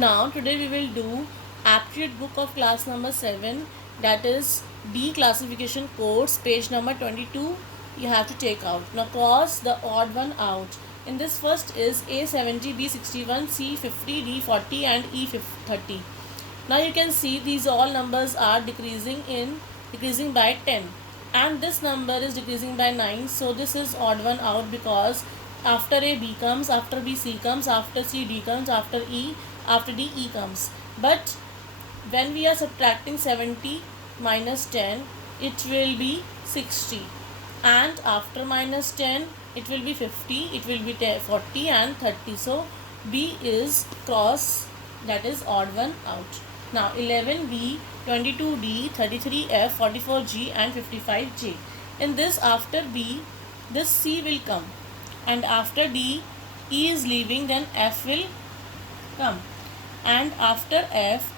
Now today we will do aptitude book of class number 7, that is D classification course, page number 22. You have to take out. Now cross the odd one out. In this first is A70, B61, C50, D40 and E30. Now you can see these all numbers are decreasing by 10, and this number is decreasing by 9. So this is odd one out, because after A B comes, after B C comes, after C D comes, after D E comes. But when we are subtracting 70 minus 10, it will be 60, and after minus 10 it will be 50, it will be 40 and 30. So B is cross, that is odd one out. Now 11B, 22D, 33F, 44G and 55J. In this, after B, this C will come, and after D, E is leaving, then F will come, and after F,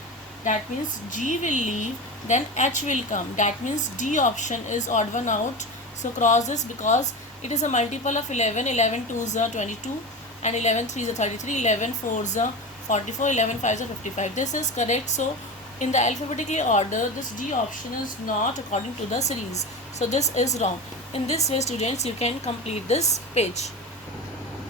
that means G will leave, then H will come. That means D option is odd one out. So cross this, because it is a multiple of 11. 11 2s are 22 and 11 3s are 33, 11 4s are 44, 11 5s are 55. This is correct. So in the alphabetical order, this D option is not according to the series. So this is wrong. In this way, students, you can complete this page.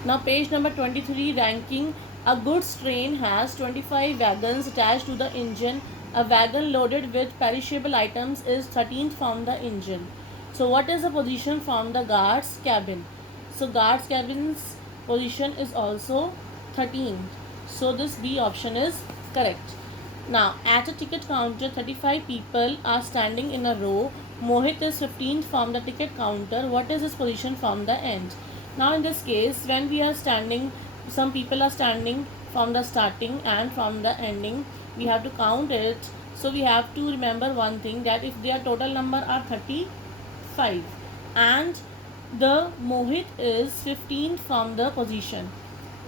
Now page number 23, ranking. A goods train has 25 wagons attached to the engine. A wagon loaded with perishable items is 13th from the engine. So what is the position from the guard's cabin? So guard's cabin's position is also 13th. So this B option is correct. Now at a ticket counter, 35 people are standing in a row. Mohit is 15th from the ticket counter. What is his position from the end? Now in this case, when we are standing, some people are standing from the starting and from the ending. We have to count it. So we have to remember one thing, that if their total number are 35 and the Mohit is 15th from the position,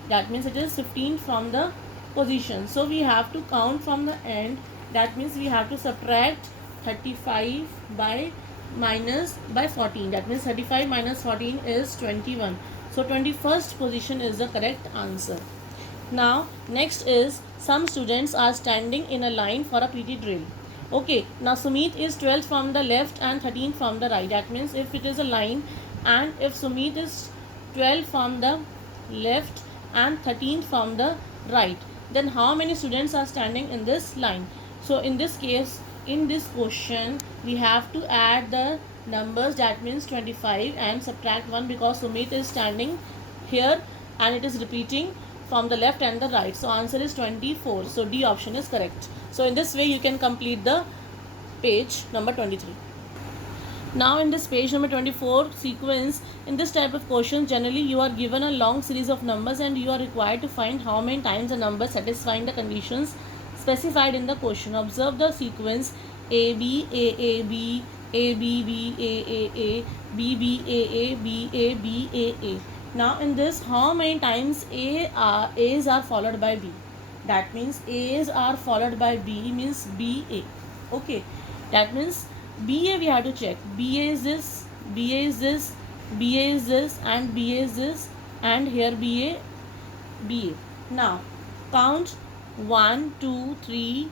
that means it is 15th from the position. So we have to count from the end. That means we have to subtract 35 by 14. That means 35 minus 14 is 21. So 21st position is the correct answer. Now next is, some students are standing in a line for a PT drill. Okay, now Sumit is 12th from the left and 13th from the right. That means if it is a line, and if Sumit is 12th from the left and 13th from the right, then how many students are standing in this line? So in this case, in this question, we have to add the numbers, that means 25, and subtract 1, because Sumit is standing here and it is repeating from the left and the right. So answer is 24. So D option is correct. So in this way you can complete the page number 23. Now in this page number 24 sequence, in this type of question, generally you are given a long series of numbers and you are required to find how many times a number satisfying the conditions specified in the question. Observe the sequence A B A A B A B B A A A B B A A B A B A A. Now in this, how many times A's are followed by B? That means A's are followed by B means BA. Okay, that means BA we have to check. BA is this, BA is this, BA is this, and BA is this, and here BA, BA. Now count 1, 2, 3,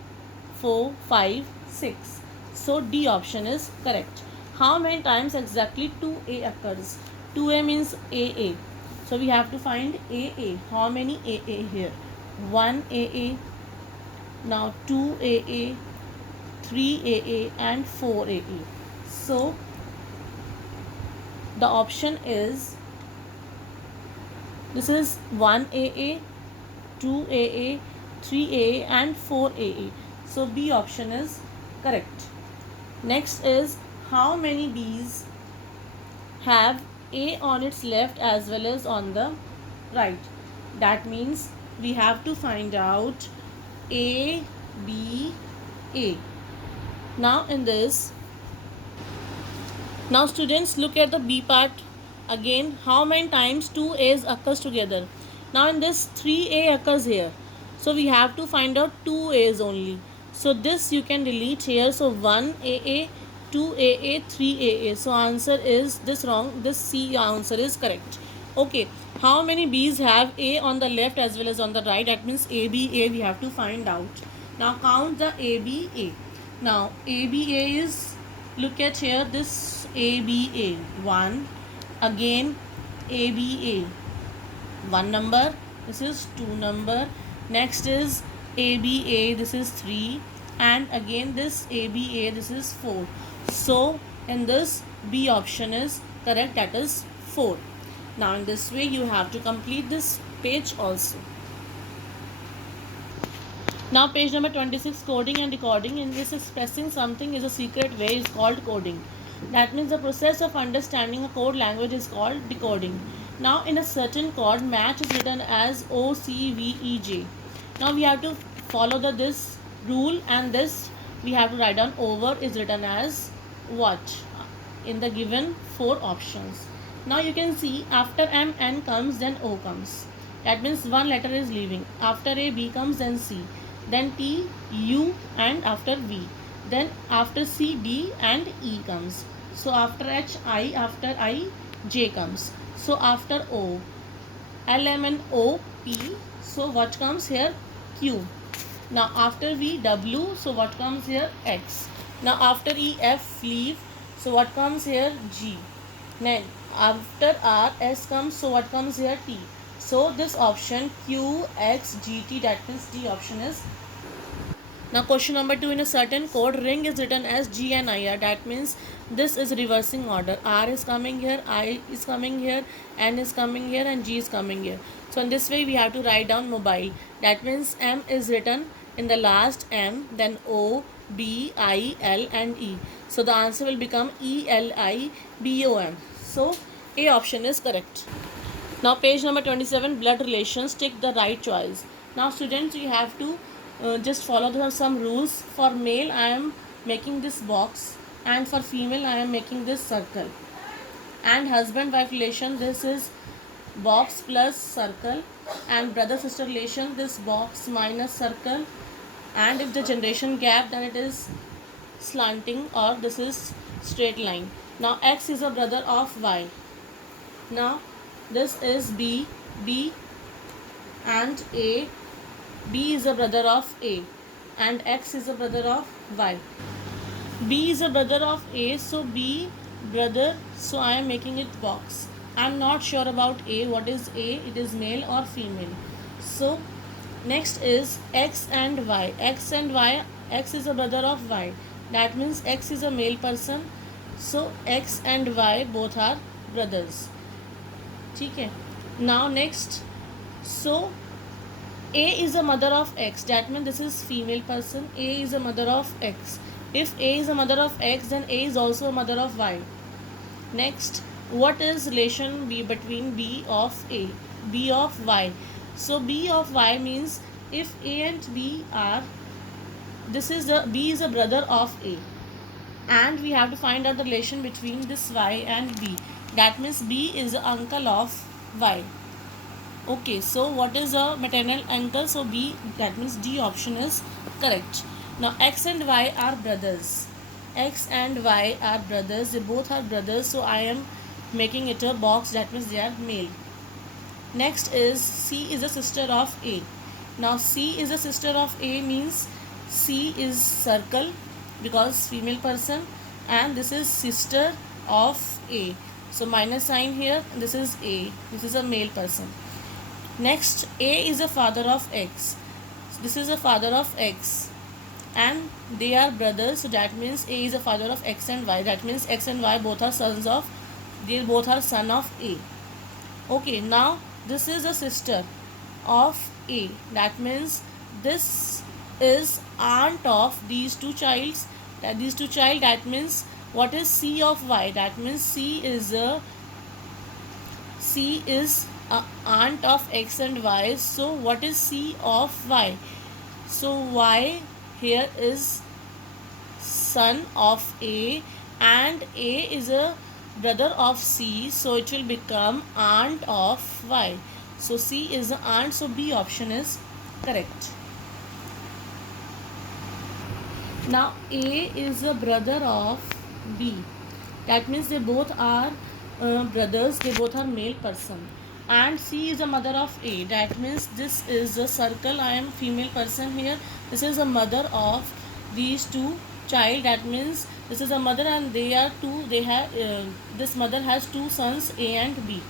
4, 5, 6. So D option is correct. How many times exactly 2A occurs? 2A means AA. So we have to find AA. How many AA here? 1 AA, now 2 AA, 3 AA and 4 AA. So the option is, this is 1 AA, 2 AA, 3 AA and 4 AA. So B option is correct. Next is, how many B's have A on its left as well as on the right? That means we have to find out A, B, A. Now in this, now students, look at the B part again. How many times 2 A's occurs together? Now in this, 3A occurs here. So we have to find out 2 A's only. So this you can delete here. So 1 AA, 2 AA, 3 AA. So answer is this wrong. This C answer is correct. Okay, how many B's have A on the left as well as on the right? That means A, B, A we have to find out. Now count the A, B, A. Now A, B, A is, look at here, this A, B, A. 1. Again A, B, A. 1 number. This is 2 number. Next is A, B, A. This is 3. And again this A, B, A. This is 4. So in this B option is correct, that is 4. Now in this way you have to complete this page also. Now page number 26, coding and decoding. In this, expressing something is a secret way is called coding. That means the process of understanding a code language is called decoding. Now in a certain code, match is written as O C V E J. Now we have to follow this rule, and this we have to write down. Over is written as what in the given 4 options. Now you can see after M, N comes, then O comes. That means one letter is leaving. After A, B comes, then C. Then T, U, and after V. Then after C, D and E comes. So after H, I, after I, J comes. So after O, L, M, N, O, P. So what comes here? Q. Now after V, W. So what comes here? X. Now after E, F, leave. So what comes here? G. Then after R, S comes. So what comes here? T. So this option Q, X, G, T, that means D option is. Now question number 2, in a certain code, ring is written as G and IR. That means this is reversing order. R is coming here, I is coming here, N is coming here, and G is coming here. So in this way we have to write down mobile. That means M is written in the last M, then O, B, I, L and E. So the answer will become E, L, I, B, O, M. So A option is correct. Now page number 27, blood relations, take the right choice. Now students, you have to just follow some rules. For male I am making this box, and for female I am making this circle. And husband wife relation, this is box plus circle. And brother sister relation, this box minus circle. And if the generation gap, then it is slanting, or this is straight line. Now X is a brother of Y. Now this is B, B and A. B is a brother of A, and X is a brother of Y. B is a brother of A, so B brother, so I am making it box. I am not sure about A. What is A? It is male or female. So next is X and Y. X and Y. X is a brother of Y. That means X is a male person. So X and Y both are brothers. ठीक है. Now next, so A is a mother of X. That means this is female person. A is a mother of X. If A is a mother of X, then A is also a mother of Y. Next, what is relation B between B of A? B of Y. So B of Y means if A and B are, this is the B is a brother of A, and we have to find out the relation between this Y and B. That means B is the uncle of Y. Okay, so what is a maternal uncle? So B, that means D option is correct. Now X and Y are brothers. X and Y are brothers. They both are brothers. So I am making it a box. That means they are male. Next is C is a sister of A. Now C is a sister of A means C is circle because female person, and this is sister of A. So minus sign here. This is A. This is a male person. Next, A is a father of X. This is a father of X, and they are brothers. So that means A is a father of X and Y. That means X and Y both are sons of, they both are son of A. Okay, now this is a sister of A. That means this is aunt of these two childs. That means what is C of Y? That means C is aunt of X and Y. So what is C of Y? So Y here is son of A, and A is a brother of C, so it will become aunt of Y. So C is the aunt, so B option is correct. Now A is a brother of B. That means they both are brothers, they both are male person. and C is the mother of A. That means this is the circle. I am female person here. This is the mother of these two child. That means this is a mother and they are two. They have this mother has two sons, A and B.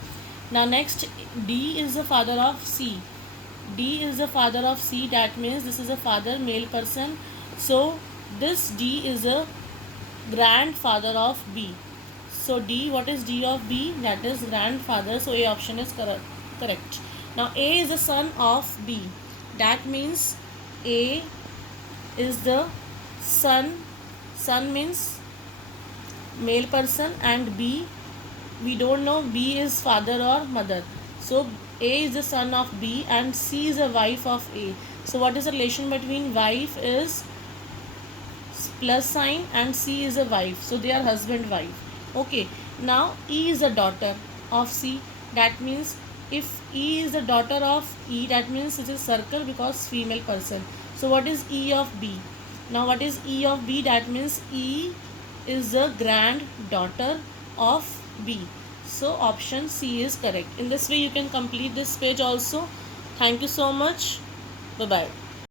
Now next, D is the father of C. D is the father of C. That means this is a father, male person. So this D is a grandfather of B. So D, what is D of B? That is grandfather. So A option is correct. Now A is the son of B. That means A is the son. Son means male person, and B, we don't know B is father or mother. So A is the son of B and C is the wife of A. So what is the relation between wife is plus sign and C is a wife. So they are husband wife. Okay. Now E is the daughter of C. That means if E is the daughter of E, that means it is circle because female person. So what is E of B? Now what is E of B? That means E is the granddaughter of B. So option C is correct. In this way you can complete this page also. Thank you so much. Bye bye.